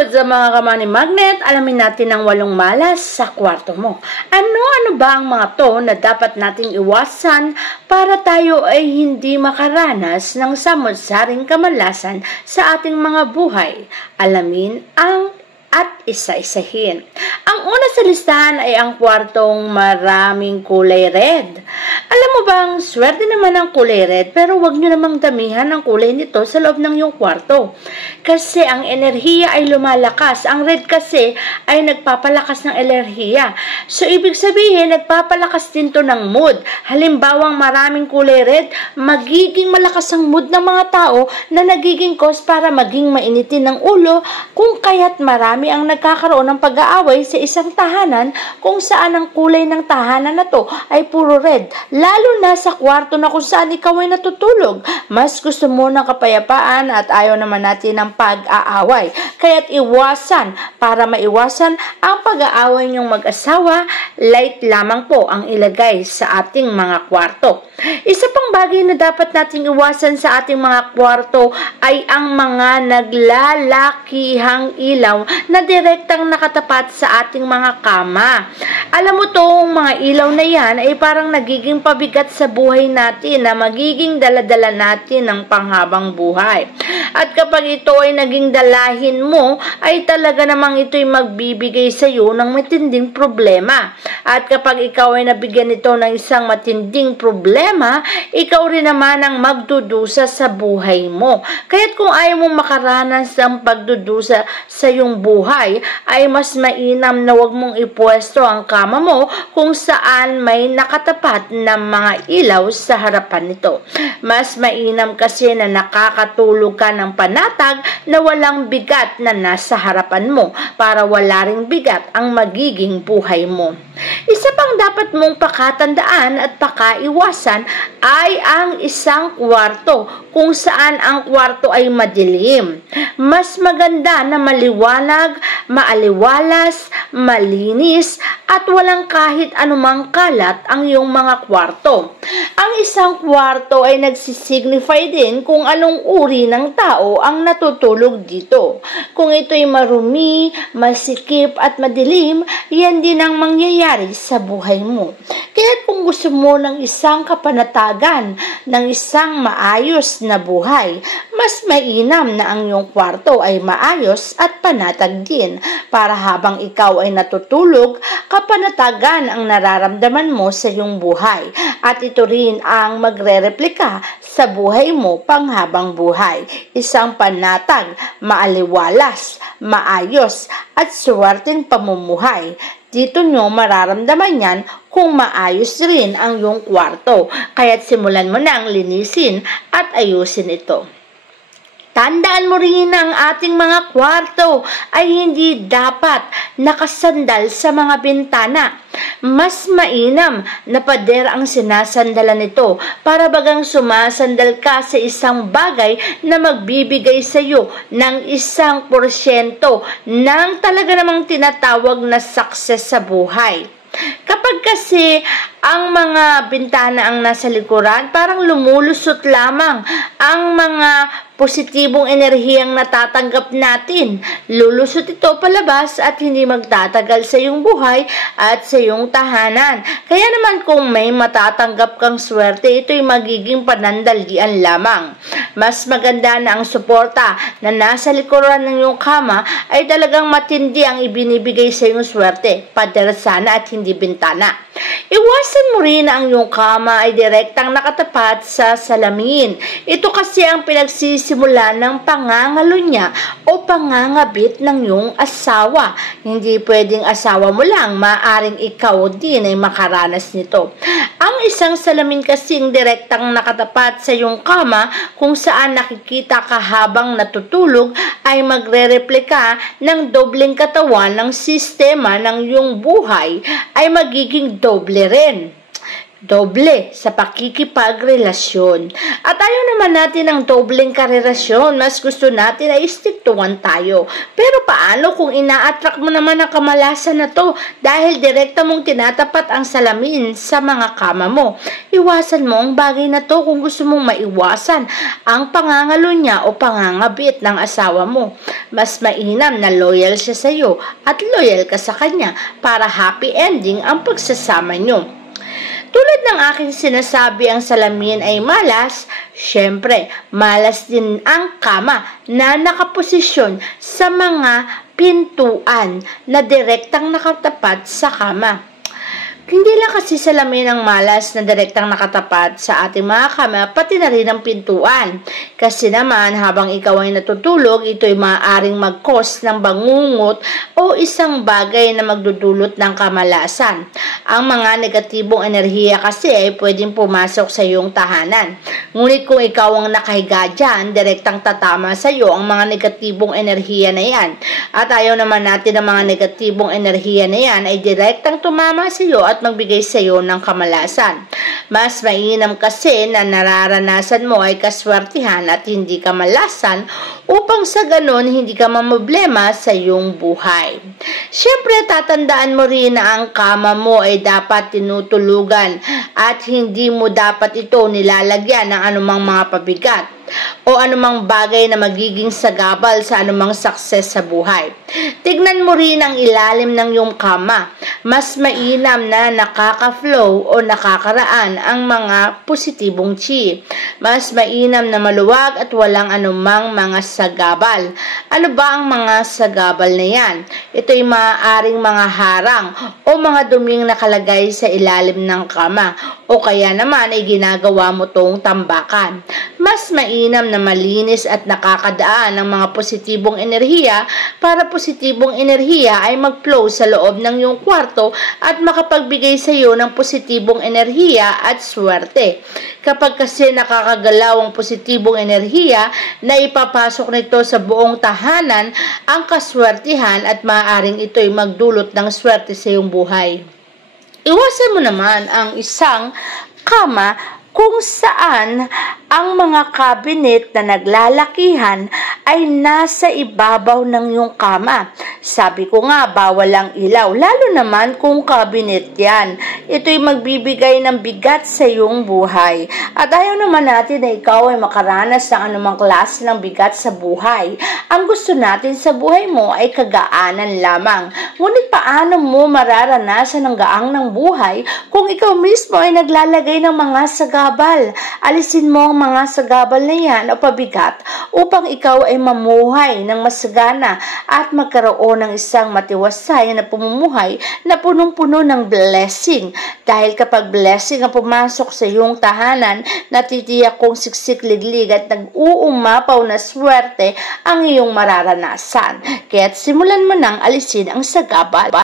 What's up mga kamani magnet? Alamin natin ang 8 malas sa kwarto mo. Ano ba ang mga to na dapat nating iwasan para tayo ay hindi makaranas ng samot-saring kamalasan sa ating mga buhay? Alamin ang at isa-isahin. Ang una sa listahan ay ang kwartong maraming kulay red. Alam mo bang, swerte naman ang kulay red, pero wag nyo namang damihan ang kulay nito sa loob ng iyong kwarto. Kasi ang enerhiya ay lumalakas. Ang red kasi ay nagpapalakas ng enerhiya. So, ibig sabihin, nagpapalakas din to ng mood. Halimbawang maraming kulay red, magiging malakas ang mood ng mga tao na nagiging cause para maging mainitin ng ulo kung kaya't marami ang nagkakaroon ng pag-aaway sa isang tahanan kung saan ang kulay ng tahanan na to ay puro red. Lalo na sa kwarto na kung saan ikaw ay natutulog. Mas gusto mo ng kapayapaan at ayaw naman natin ng pag-aaway. Kaya't iwasan para maiwasan ang pag-aaway niyong mag-asawa, light lamang po ang ilagay sa ating mga kwarto. Isa pang bagay na dapat nating iwasan sa ating mga kwarto ay ang mga naglalakihang ilaw na direktang nakatapat sa ating mga kama. Alam mo tong mga ilaw na yan ay parang nagiging pabigat sa buhay natin na magiging daladala natin ng panghabang buhay. At kapag ito ay naging dalahin mo, ay talaga namang ito'y magbibigay sa iyo ng matinding problema. At kapag ikaw ay nabigyan nito ng isang matinding problema, ikaw rin naman ang magdudusa sa buhay mo. Kaya't kung ayaw mong makaranas ng pagdudusa sa iyong buhay, ay mas mainam na huwag mong ipwesto ang kama mo kung saan may nakatapat na mga ilaw sa harapan nito. Mas mainam kasi na nakakatulog ka ng panatag na walang bigat na nasa harapan mo para wala ring bigat ang magiging buhay mo. Isa pang dapat mong pakatandaan at pakaiwasan ay ang isang kwarto kung saan ang kwarto ay madilim. Mas maganda na maliwanag, maaliwalas, malinis at walang kahit anumang kalat ang iyong mga kwarto. Ang isang kwarto ay nagsisignify din kung anong uri ng tao ang natutulog dito. Kung ito'y marumi, masikip at madilim, yan din ang mangyayari sa buhay mo. Kaya kung gusto mo ng isang kapanatagan, ng isang maayos na buhay, mas mainam na ang iyong kwarto ay maayos at panatag din para habang ikaw ay natutulog, kapanatagan ang nararamdaman mo sa iyong buhay at ito rin ang magre-replika sa buhay mo panghabang buhay. Isang panatag, maaliwalas, maayos at suwerteng pamumuhay. Dito nyo mararamdaman yan kung maayos rin ang iyong kwarto. Kaya't simulan mo nang linisin at ayusin ito. Tandaan mo rin ang ating mga kwarto ay hindi dapat nakasandal sa mga bintana. Mas mainam na pader ang sinasandalan nito para bagang sumasandal ka sa isang bagay na magbibigay sa iyo ng 1% ng talaga namang tinatawag na success sa buhay. Kapag kasi ang mga bintana ang nasa likuran, parang lumulusot lamang ang mga positibong enerhiyang natatanggap natin. Lulusot ito palabas at hindi magtatagal sa iyong buhay at sa iyong tahanan. Kaya naman kung may matatanggap kang swerte, ito'y magiging panandalian lamang. Mas maganda na ang suporta na nasa likuran ng iyong kama ay talagang matindi ang ibinibigay sa iyong swerte, pader sana at hindi bintana. Iwasan mo rin na ang iyong kama ay direktang nakatapat sa salamin. Ito kasi ang pinagsisimula ng pangangalo niya o pangangabit ng iyong asawa. Hindi pwedeng asawa mo lang, maaring ikaw din ay makaranas nito. Ang isang salamin kasing direktang nakatapat sa iyong kama kung saan nakikita ka habang natutulog ay magre-replika ng dobleng katawan ng sistema ng iyong buhay ay magiging doble rin. doble sa pakikipagrelasyon. At ayaw naman natin ng dobleng karelasyon. Mas gusto natin ay stick to one tayo. Pero paano kung ina-attract mo naman ang kamalasan na to dahil direkta mong tinatapat ang salamin sa mga kama mo? Iwasan mo ang bagay na to kung gusto mong maiwasan ang pangangalo niya o pangangabit ng asawa mo. Mas mainam na loyal siya sa iyo at loyal ka sa kanya para happy ending ang pagsasama nyo. Tulad ng aking sinasabi, ang salamin ay malas, syempre, malas din ang kama na nakaposisyon sa mga pintuan na direktang nakatapat sa kama. Hindi lang kasi salamin ang malas na direktang nakatapat sa ating mga kama, pati na rin ang pintuan. Kasi naman, habang ikaw ay natutulog, ito ay maaaring mag-cause ng bangungot o isang bagay na magdudulot ng kamalasan. Ang mga negatibong enerhiya kasi ay pwedeng pumasok sa iyong tahanan. Ngunit kung ikaw ang nakahiga dyan, direktang tatama sa iyo ang mga negatibong enerhiya na yan. At ayaw naman natin ang mga negatibong enerhiya na yan ay direktang tumama sa iyo at magbigay sa iyo ng kamalasan. Mas mainam kasi na nararanasan mo ay kaswertihan at hindi kamalasan upang sa ganon hindi ka mamblema sa iyong buhay. Siyempre, tatandaan mo rin na ang kama mo ay dapat tinutulugan at hindi mo dapat ito nilalagyan ng anumang mga pabigat o anumang bagay na magiging sagabal sa anumang success sa buhay. Tignan mo rin ang ilalim ng iyong kama. Mas mainam na nakaka-flow o nakakaraan ang mga positibong chi. Mas mainam na maluwag at walang anumang mga sagabal. Ano ba ang mga sagabal na yan? Ito'y maaaring mga harang o mga duming nakalagay sa ilalim ng kama o kaya naman ay ginagawa mo tong tambakan. Mas mainam na malinis at nakakadaan ng mga positibong enerhiya para positibong enerhiya ay mag-flow sa loob ng iyong kwarto at makapagbigay sa iyo ng positibong enerhiya at swerte. Kapag kasi nakakagalaw ang positibong enerhiya na ipapasok nito sa buong tahanan ang kaswertihan at maaaring ito'y magdulot ng swerte sa iyong buhay. Iwasan mo naman ang isang kama kung saan ang mga cabinet na naglalakihan ay nasa ibabaw ng iyong kama. Sabi ko nga, bawal ang ilaw, lalo naman kung cabinet yan. Ito'y magbibigay ng bigat sa iyong buhay. At ayaw naman natin na ikaw ay makaranas ng anumang klase ng bigat sa buhay. Ang gusto natin sa buhay mo ay kagaanan lamang. Ngunit paano mo mararanasan ang gaang ng buhay kung ikaw mismo ay naglalagay ng mga sagabal? Alisin mo ang mga sagabal na yan o pabigat upang ikaw ay mamuhay ng masagana at magkaroon ng isang matiwasay na pamumuhay na punong-puno ng blessing. Dahil kapag blessing ang pumasok sa iyong tahanan, natitiyak kong siksik-liglig at nag-uumapaw na swerte ang iyong mararanasan. Kaya't simulan mo nang alisin ang sagabal.